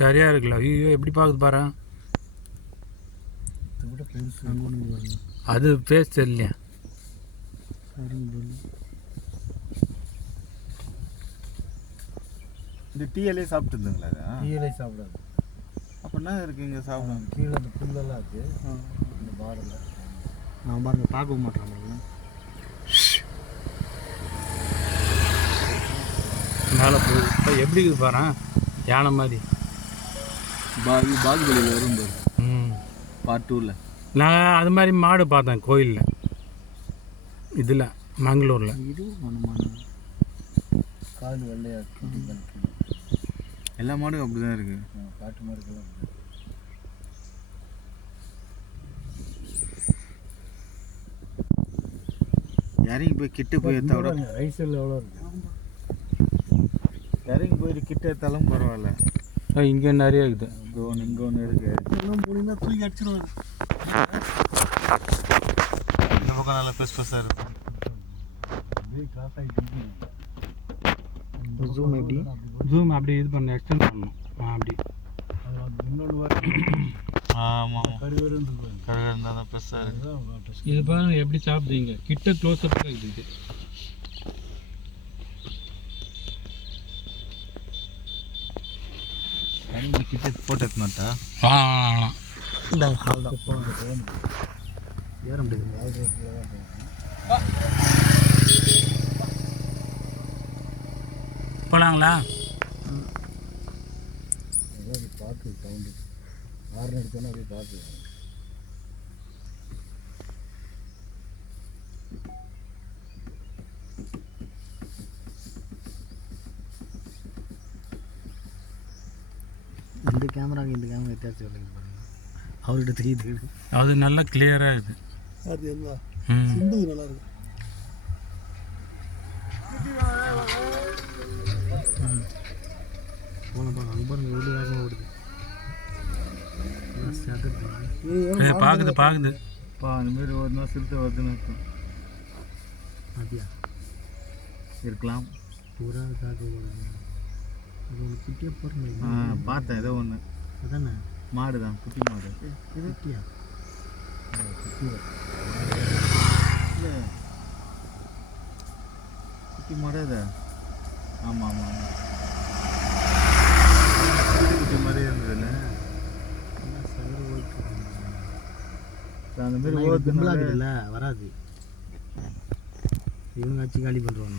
சரியாக இருக்குல்ல? ஐயோ எப்படி பார்க்குது பாரு. அது ஃபேஸ் தெரியலையா? இந்த டீயிலே சாப்பிட்டுருந்துங்களா? டீயிலே சாப்பிடாது. அப்படின்னா இருக்குது இங்கே சாப்பிடும். கீழே அந்த புல்லெல்லாம் இருக்குது. இந்த பாரில் நான் பாருங்க பார்க்க மாட்டேன். மேலே போய் எப்படி இருக்குது பாரு, யானை மாதிரி. பாகுபலியில் வரும்போது பார்ட் 2ல் நான் அது மாதிரி மாடு பார்த்தேன் கோயிலில், இதில் மங்களூரில். கால் வெள்ளையா எல்லா மாடும் அப்படி தான் இருக்குது. காட்டு மாடுக்கெல்லாம் இறங்கி போய் கிட்ட போய் எடுத்தா விட ரைட் சைடில் எவ்வளோ இருக்குது. இறங்கி போயிட்டு கிட்ட எடுத்தாலும் பரவாயில்ல. இங்கே நிறைய இருக்குது. இங்கே ஒன்று இருக்குது. எல்லாம் போனீங்கன்னா தூக்கி அடிச்சிடுவாரு. இந்த பக்கம் நல்லா பெருசு பெருசாக இருக்கும். ஜூம் எப்படி ஜூம் அப்படி இது பண்ண எக்ஸ்டெண்ட் பண்ணணும். அப்படி இன்னொன்று ஆமாம் கருவேறு இருந்தால் தான் பெருசாக இருக்குது. இது பாருங்க எப்படி சாப்பிடுறீங்க, கிட்ட க்ளோஸ்அப் இருக்குது. கிட்ட போட்டோ எடுத்து மாட்டா ஏற முடியாது. போனாங்களா? பார்த்து சவுண்டு ஆறுனு எடுத்தோன்னா அப்படியே பார்த்து. இந்த கேமராங்க இந்த கேமரா வித்தியாசம் இல்லைங்க பாருங்க. அவர்கிட்ட தெரியுது. அது நல்லா கிளியராக இருக்குது. அது என்ன சிந்து நல்லா இருக்கு. போன பாருங்க அங்கே பாருங்க எவ்வளோ வேகமாக ஓடுது. பார்க்குது பார்க்குது. அந்த மாரி ஒரு நாள் சிறுத்தை வருதுன்னு இருக்கும். அப்படியா இருக்கலாம். பூரா காக்க போடுறாங்க. அது ஒன்று குட்டியாக போடுறேன். பார்த்தேன் ஏதோ ஒன்று. அதானே மாடு தான், குட்டி மாடு. இது குட்டியா? குட்டி இல்லை குட்டி மாடு அது. ஆமாம் ஆமாம் ஆமாம் குட்டி மாதிரி இருந்ததுல்ல. அந்த மாதிரி ஓடுதுல வராது. இவங்க ஆச்சு காலி பண்ணுறாங்க.